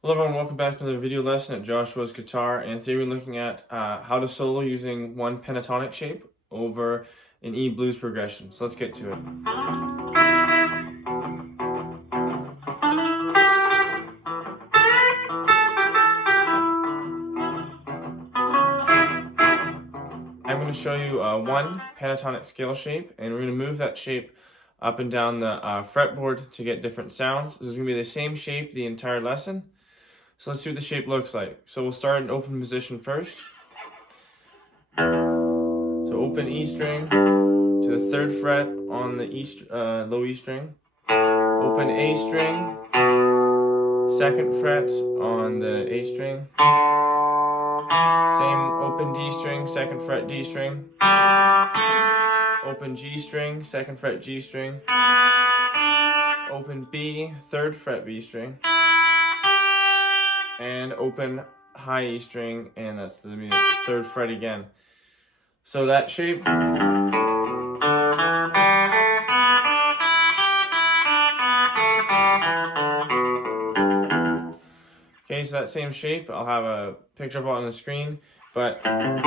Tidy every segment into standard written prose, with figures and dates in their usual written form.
Hello everyone, welcome back to another video lesson at Joshua's Guitar, and today we're looking at how to solo using one pentatonic shape over an E blues progression. So let's get to it. I'm going to show you one pentatonic scale shape, and we're going to move that shape up and down the fretboard to get different sounds. This is going to be the same shape the entire lesson. So let's see what the shape looks like. So we'll start in open position first. So open E string to the 3rd fret on the low E string. Open A string, 2nd fret on the A string. Same open D string, 2nd fret D string. Open G string, 2nd fret G string. Open B, 3rd fret B string. And open high E string, and that's the 3rd fret again. So that shape. Okay, so that same shape, I'll have a picture of it on the screen, but we're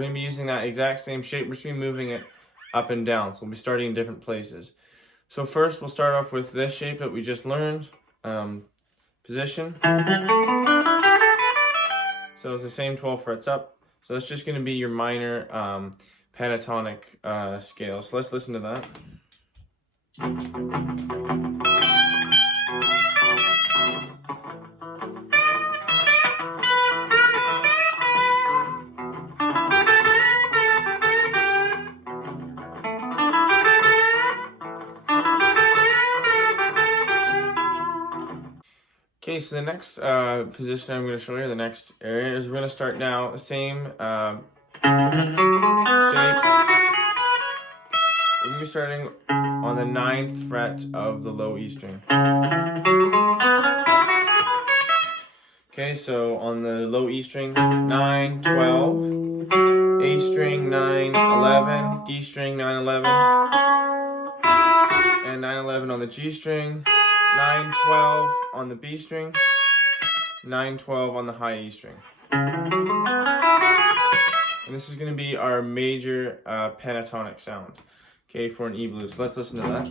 going to be using that exact same shape. We're just going to be moving it up and down, so we'll be starting in different places. So first, we'll start off with this shape that we just learned. Position. So it's the same 12 frets up. So that's just going to be your minor pentatonic scale. So let's listen to that. Okay, so the next position I'm going to show you, the next area, is we're going to start now the same shape. We're going to be starting on the 9th fret of the low E string. Okay, so on the low E string, 9, 12, A string, 9, 11, D string, 9, 11, and 9, 11 on the G string, 9, 12 on the B string, 9, 12 on the high E string. And this is going to be our major pentatonic sound, okay, for an E blues. So let's listen to that.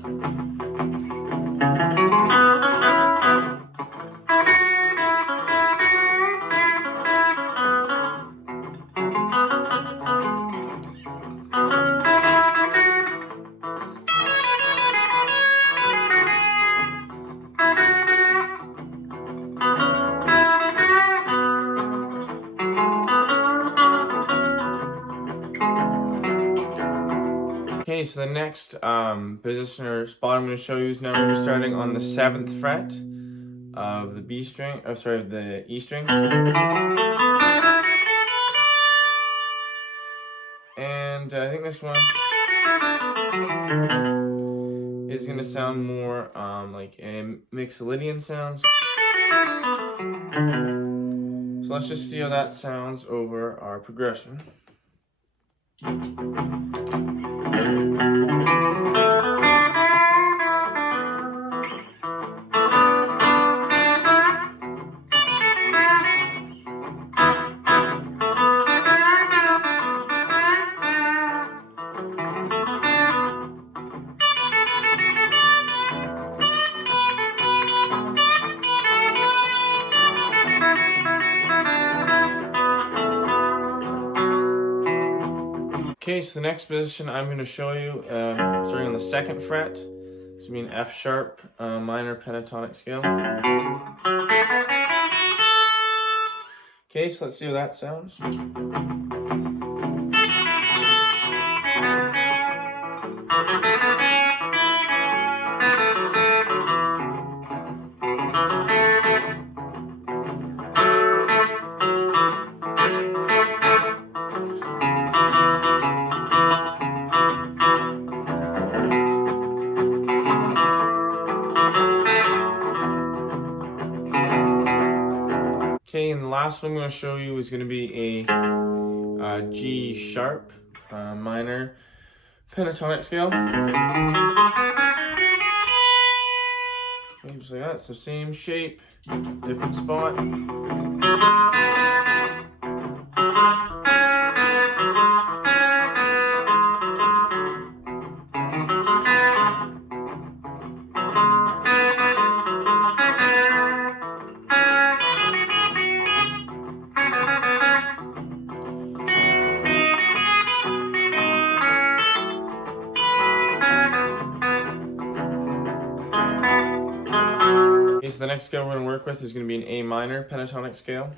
Okay, so the next position or spot I'm going to show you is now we're starting on the 7th fret of the B string, of the E string. And I think this one is going to sound more like a Mixolydian sounds. So let's just see how that sounds over our progression. Okay, so the next position I'm going to show you, starting on the 2nd fret, this is going to be an F sharp minor pentatonic scale. Okay, so let's see how that sounds. Okay, and the last one I'm going to show you is going to be a G sharp minor pentatonic scale. Okay, just like that. So same shape, different spot. Okay, so the next scale we're going to work with is going to be an A minor pentatonic scale.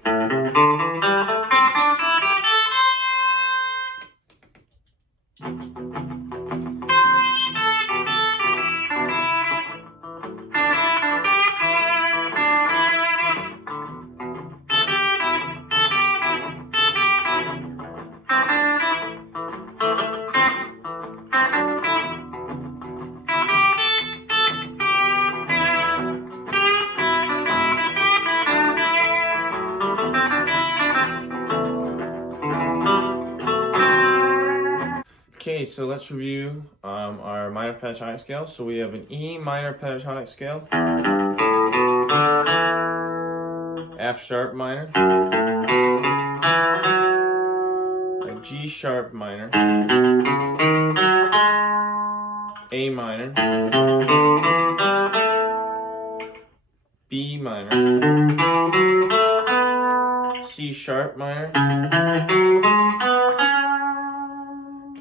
Okay, so let's review our minor pentatonic scale. So we have an E minor pentatonic scale, F sharp minor, a G sharp minor, A minor, B minor, C sharp minor,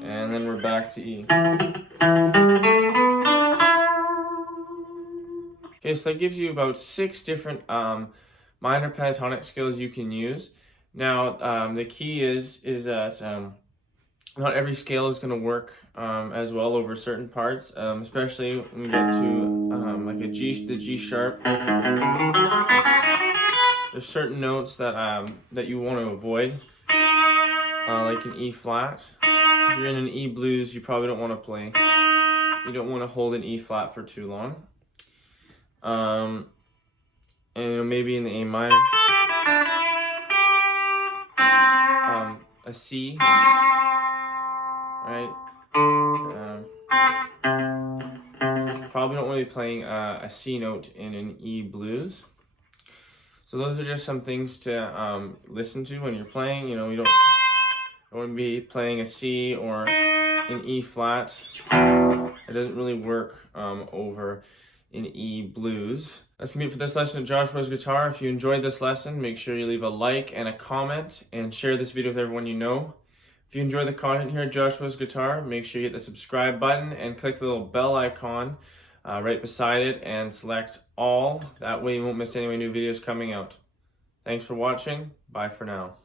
and then we're back to E. Okay, so that gives you about 6 different minor pentatonic scales you can use. Now, the key is that not every scale is going to work as well over certain parts, especially when we get to like the G sharp. There's certain notes that that you want to avoid, like an E flat. If you're in an E blues, you probably don't want to play. You don't want to hold an E flat for too long. And maybe in the A minor, a C, right? Probably don't want to be playing a C note in an E blues. So those are just some things to listen to when you're playing. You know, you don't want to be playing a C or an E flat. It doesn't really work over in E blues. That's gonna be it for this lesson of Joshua's guitar. If you enjoyed this lesson, make sure you leave a like and a comment and share this video with everyone you know. If you enjoy the content here at Joshua's Guitar, make sure you hit the subscribe button and click the little bell icon right beside it and select all. That way you won't miss any of my new videos coming out. Thanks for watching. Bye for now.